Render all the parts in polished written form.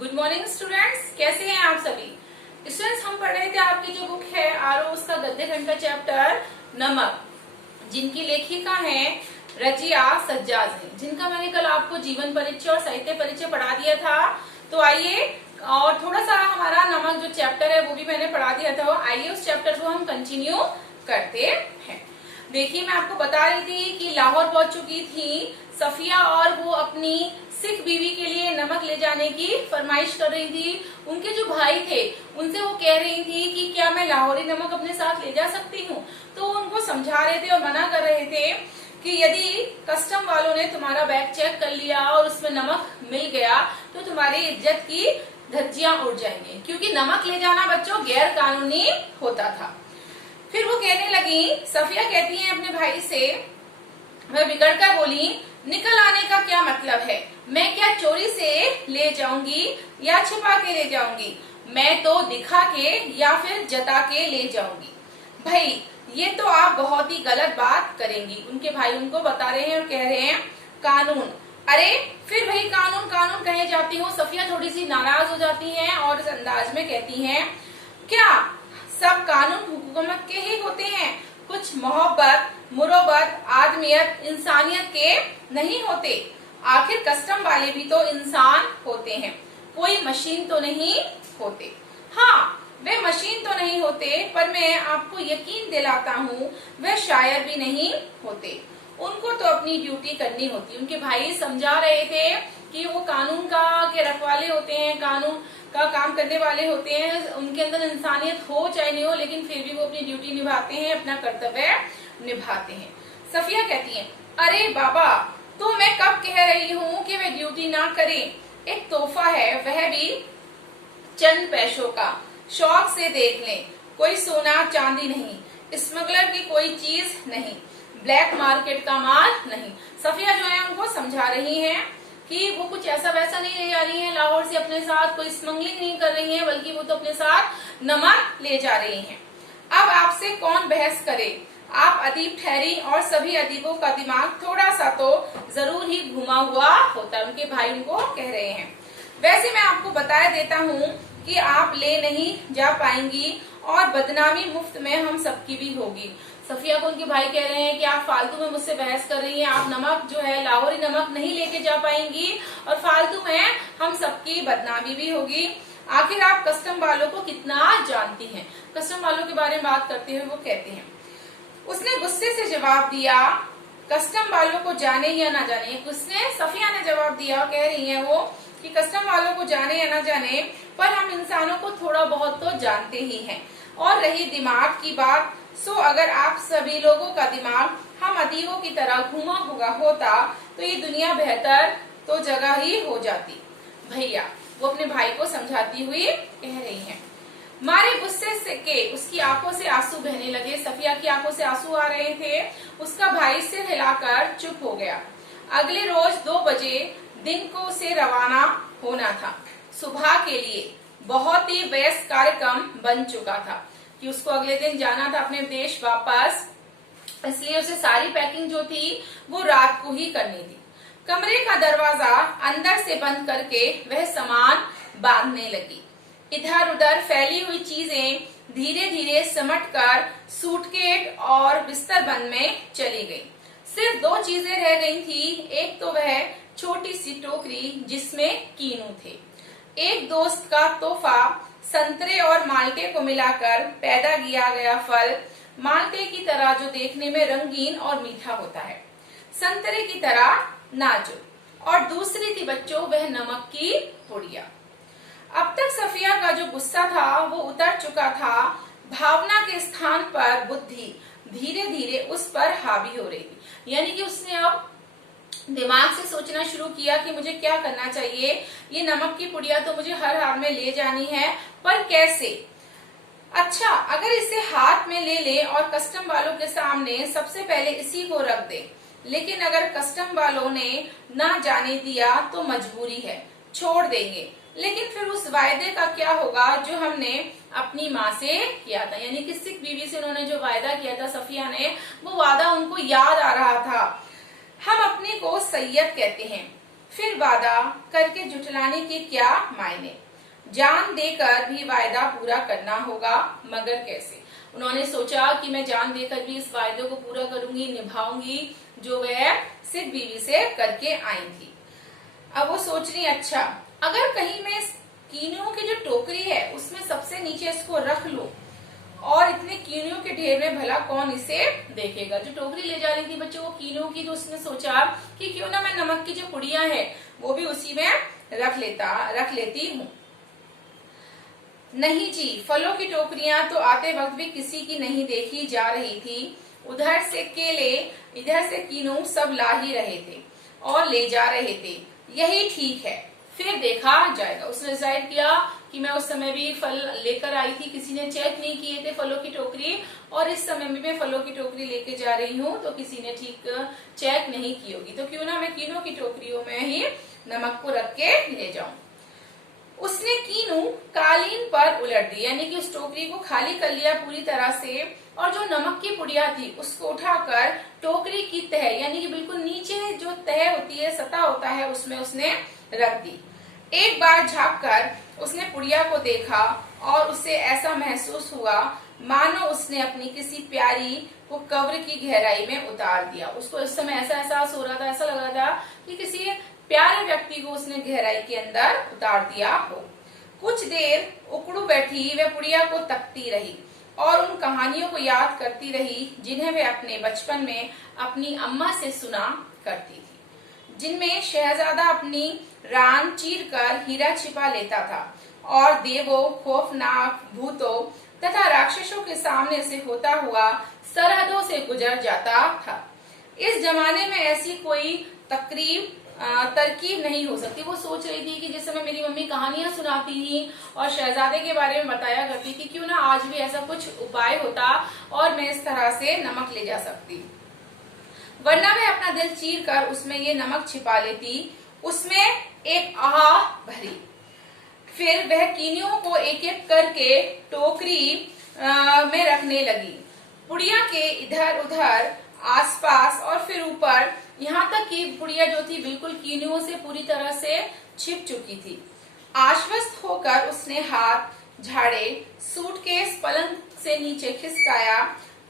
Good morning students, कैसे हैं आप सभी स्टूडेंट्स। हम पढ़ रहे थे आपकी जो बुक है आरो उसका गद्य खंड का चैप्टर नमक, जिनकी लेखिका है रजिया सज्जाद है, जिनका मैंने कल आपको जीवन परिचय और साहित्य परिचय पढ़ा दिया था। तो आइए, और थोड़ा सा हमारा नमक जो चैप्टर है वो भी मैंने पढ़ा दिया था, आइए उस चैप्टर को हम कंटिन्यू करते हैं। देखिए, मैं आपको बता रही थी कि लाहौर पहुंच चुकी थी सफिया और वो अपनी सिख बीवी के लिए नमक ले जाने की फरमाइश कर रही थी। उनके जो भाई थे उनसे वो कह रही थी कि क्या मैं लाहौरी नमक अपने साथ ले जा सकती हूँ। तो उनको समझा रहे थे और मना कर रहे थे कि यदि कस्टम वालों ने तुम्हारा बैग चेक कर लिया और उसमें नमक मिल गया तो तुम्हारी इज्जत की धज्जियां उड़ जाएंगी, क्योंकि नमक ले जाना बच्चों गैर कानूनी होता था। फिर वो कहने लगी, सफिया कहती है अपने भाई से, वह बिगड़ कर बोली, निकल आने का क्या मतलब है? मैं क्या चोरी से ले जाऊंगी या छिपा के ले जाऊंगी? मैं तो दिखा के या फिर जता के ले जाऊंगी। भाई, ये तो आप बहुत ही गलत बात करेंगी। उनके भाई उनको बता रहे हैं और कह रहे हैं कानून। अरे फिर वही कानून कानून कहे जाती हूँ। सफिया थोड़ी सी नाराज हो जाती हैं और इस अंदाज में कहती हैं, क्या सब कानून हुकूमत के ही होते हैं? कुछ मोहब्बत, मुरब्बत, आदमियत, इंसानियत के नहीं होते? आखिर कस्टम वाले भी तो इंसान होते हैं, कोई मशीन तो नहीं होते। हाँ, वे मशीन तो नहीं होते, पर मैं आपको यकीन दिलाता हूँ वे शायर भी नहीं होते। उनको तो अपनी ड्यूटी करनी होती। उनके भाई समझा रहे थे कि वो कानून का के रखवाले होते हैं, कानून का काम करने वाले होते हैं। उनके अंदर इंसानियत हो चाहे नहीं हो, लेकिन फिर भी वो अपनी ड्यूटी निभाते हैं, अपना कर्तव्य निभाते हैं। सफिया कहती है, अरे बाबा, तो मैं कब कह रही हूँ कि वे ड्यूटी ना करें। एक तोहफा है, वह भी चंद पैसों का, शौक से देख लें। कोई सोना चांदी नहीं, स्मगलर की कोई चीज नहीं, ब्लैक मार्केट का माल नहीं। सफिया जो है उनको समझा रही हैं कि वो कुछ ऐसा वैसा नहीं ले जा रही है लाहौर से अपने साथ, कोई स्मगलिंग नहीं कर रही है, बल्कि वो तो अपने साथ नमक ले जा रही हैं। अब आपसे कौन बहस करे? आप अदीब ठहरी और सभी अदीबों का दिमाग थोड़ा सा तो जरूर ही घुमा हुआ होता है। उनके भाई उनको कह रहे हैं, वैसे मैं आपको बता देता हूँ कि आप ले नहीं जा पाएंगी और बदनामी मुफ्त में हम सबकी भी होगी। सफिया को उनके भाई कह रहे हैं कि आप फालतू में मुझसे बहस कर रही हैं, आप नमक जो है लाहौरी नमक नहीं लेके जा पाएंगी और फालतू में हम सबकी बदनामी भी होगी। आखिर आप कस्टम वालों को कितना जानती हैं? कस्टम वालों के बारे में बात करते हुए वो कहते हैं, उसने गुस्से से जवाब दिया, कस्टम वालों को जाने या ना जाने। उसने सफिया ने जवाब दिया, कह रही है वो कि कस्टम वालों को जाने या ना जाने, पर हम इंसानों को थोड़ा बहुत तो जानते ही हैं। और रही दिमाग की बात, सो अगर आप सभी लोगों का दिमाग हम अदीबों की तरह घुमा हुआ होता तो ये दुनिया बेहतर तो जगह ही हो जाती। भैया, वो अपने भाई को समझाती हुई कह रही हैं। मारे गुस्से से के उसकी आंखों से आंसू बहने लगे। सफिया की आंखों से आंसू आ रहे थे। उसका भाई सिर हिलाकर चुप हो गया। अगले रोज 2 बजे दिन को से रवाना होना था। सुबह के लिए बहुत ही व्यस्त कार्यक्रम बन चुका था कि उसको अगले दिन जाना था अपने देश वापस, इसलिए उसे सारी पैकिंग जो थी वो रात को ही करनी थी। कमरे का दरवाजा अंदर से बंद करके वह सामान बांधने लगी। इधर उधर फैली हुई चीजें धीरे धीरे समटकर सूटकेस और बिस्तर बंद में चली गई। सिर्फ 2 चीजें रह गई थी। एक तो वह छोटी सी टोकरी जिसमें कीनू थे, एक दोस्त का तोहफा, संतरे और माल्टे को मिलाकर पैदा किया गया फल, माल्टे की तरह जो देखने में रंगीन और मीठा होता है, संतरे की तरह नाजुक, और दूसरी थी बच्चों वह नमक की पुड़िया। अब तक सफिया का जो गुस्सा था वो उतर चुका था। भावना के स्थान पर बुद्धि धीरे धीरे उस पर हावी हो रही थी। यानी कि उसने अब दिमाग से सोचना शुरू किया कि मुझे क्या करना चाहिए। ये नमक की पुड़िया तो मुझे हर हाल में ले जानी है, पर कैसे? अच्छा, अगर इसे हाथ में ले ले और कस्टम वालों के सामने सबसे पहले इसी को रख दे, लेकिन अगर कस्टम वालों ने ना जाने दिया तो मजबूरी है, छोड़ देंगे। लेकिन फिर उस वायदे का क्या होगा जो हमने अपनी माँ से किया था? यानी कि सिख बीवी से उन्होंने जो वायदा किया था सफिया ने, वो वादा उनको याद आ रहा था। हम अपने को सैयद कहते हैं, फिर वादा करके जुटलाने के क्या मायने, जान देकर भी वायदा पूरा करना होगा मगर कैसे। उन्होंने सोचा कि मैं जान देकर भी इस वायदे को पूरा करूंगी, निभाऊंगी जो वह सिर्फ बीवी से करके आई थी। अब वो सोच रही, अच्छा अगर कहीं मैं इस कीनियों की जो टोकरी है उसमें सबसे नीचे इसको रख लूं और इतने कीनियों के ढेर में भला कौन इसे देखेगा। जो टोकरी ले जा रही थी बच्चों वो कीनियों की, तो उसने सोचा कि क्यों ना मैं नमक की जो पुड़िया है वो भी उसी में रख लेती हूँ। नहीं जी, फलों की टोकरियां तो आते वक्त भी किसी की नहीं देखी जा रही थी। उधर से केले, इधर से कीनू सब ला ही रहे थे और ले जा रहे थे। यही ठीक है, फिर देखा जाएगा। उसने डिसाइड किया कि मैं उस समय भी फल लेकर आई थी, किसी ने चेक नहीं किए थे फलों की टोकरी, और इस समय में मैं फलों की टोकरी लेके जा रही हूँ तो किसी ने ठीक चेक नहीं की होगी, तो क्यों ना मैं कीनों की टोकरियों में ही नमक को रख के ले जाऊं। उसने कीनू कालीन पर उलट दी, यानी कि उस टोकरी को खाली कर लिया पूरी तरह से, और जो नमक की पुड़िया थी उसको उठाकर टोकरी की तह, यानी कि बिल्कुल नीचे जो तह होती है, सतह होता है, उसमें उसने रख दी। एक बार झांक कर उसने पुड़िया को देखा और उसे ऐसा महसूस हुआ मानो उसने अपनी किसी प्यारी को कब्र की गहराई में उतार दिया। उसको इस समय ऐसा एहसास हो रहा था, ऐसा लग रहा था कि किसी प्यारे व्यक्ति को उसने गहराई के अंदर उतार दिया हो। कुछ देर उकड़ू बैठी वह पुड़िया को तकती रही और उन कहानियों को याद करती रही जिन्हें वे अपने बचपन में अपनी अम्मा से सुना करती थी, जिनमें शहजादा अपनी रान चीर कर हीरा छिपा लेता था और देवों, खौफनाक भूतों तथा राक्षसों के सामने से होता हुआ सरहदों से गुजर जाता था। इस जमाने में ऐसी कोई तरकीब नहीं हो सकती। वो सोच रही थी कि जिस समय मेरी मम्मी कहानियां सुनाती थी और शहजादे के बारे में बताया करती थी, क्यों ना आज भी ऐसा कुछ उपाय होता और मैं इस तरह से नमक ले जा सकती, वरना मैं अपना दिल चीर कर उसमें ये नमक छिपा लेती। उसमें एक आह भरी। फिर वह कीनियों को एक एक करके टोकरी में रखने लगी, पुड़िया के इधर उधर, आसपास और फिर ऊपर, यहाँ तक कि पुड़िया जो थी बिल्कुल कीनियों से पूरी तरह से छिप चुकी थी। आश्वस्त होकर उसने हाथ झाड़े, सूटकेस पलंग से नीचे खिसकाया,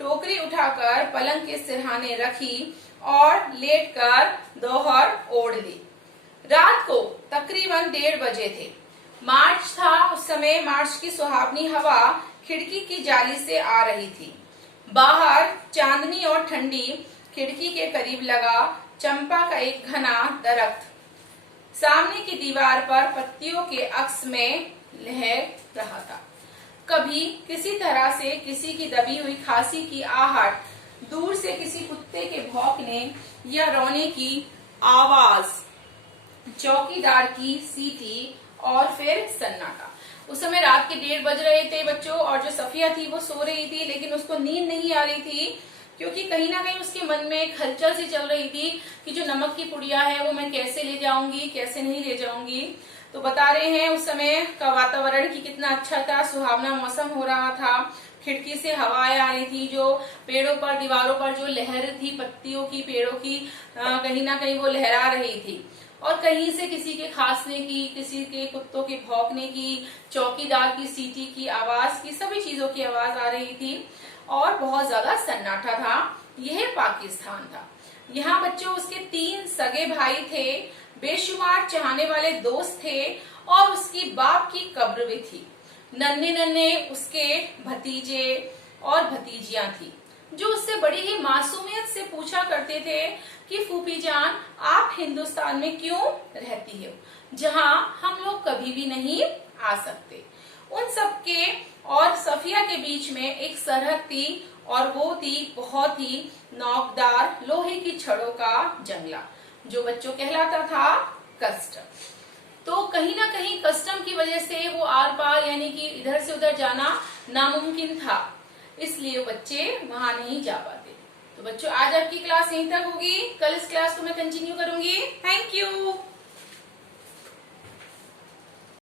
टोकरी उठाकर पलंग के सिरहाने रखी और लेटकर दोहर ओढ़ ली। रात को तकरीबन 1:30 बजे थे। मार्च था उस समय। मार्च की सुहावनी हवा खिड़की की जाली से आ रही थी। बाहर चांदनी और ठंडी खिड़की के करीब लगा चंपा का एक घना दरख्त सामने की दीवार पर पत्तियों के अक्स में लहर रहा था। कभी किसी तरह से किसी की दबी हुई खांसी की आहट, दूर से किसी कुत्ते के भौंकने या रोने की आवाज, चौकीदार की सीटी और फिर सन्नाटा। उस समय रात के 1:30 बज रहे थे बच्चों, और जो सफिया थी वो सो रही थी, लेकिन उसको नींद नहीं आ रही थी, क्योंकि कहीं ना कहीं उसके मन में एक हलचल सी चल रही थी कि जो नमक की पुड़िया है वो मैं कैसे ले जाऊंगी, कैसे नहीं ले जाऊंगी। तो बता रहे हैं उस समय का वातावरण की कितना अच्छा था, सुहावना मौसम हो रहा था, खिड़की से हवाएं आ रही थी, जो पेड़ों पर, दीवारों पर जो लहर थी पत्तियों की, पेड़ों की, कहीं ना कहीं वो लहरा रही थी, और कहीं से किसी के खांसने की, किसी के कुत्तों के भौंकने की, चौकीदार की सीटी की आवाज की, सभी चीजों की आवाज आ रही थी और बहुत ज्यादा सन्नाटा था। यह पाकिस्तान था। यहाँ बच्चों उसके 3 सगे भाई थे, बेशुमार चाहने वाले दोस्त थे, और उसकी बाप की कब्र भी थी। नन्हे नन्हे उसके भतीजे और भतीजियां थी, जो उससे बड़ी ही मासूमियत से पूछा करते थे कि फूफी जान, आप हिंदुस्तान में क्यों रहती हो, जहां हम लोग कभी भी नहीं आ सकते। उन सबके और सफिया के बीच में एक सरहद थी, और वो थी बहुत ही नोकदार लोहे की छड़ों का जंगला, जो बच्चों कहलाता था कस्टम। तो कहीं ना कहीं कस्टम की वजह से वो आर पार, यानी कि इधर से उधर जाना नामुमकिन था, इसलिए बच्चे वहां नहीं जा पाते। तो बच्चों आज आपकी क्लास यहीं तक होगी, कल इस क्लास को मैं कंटिन्यू करूंगी। Thank you.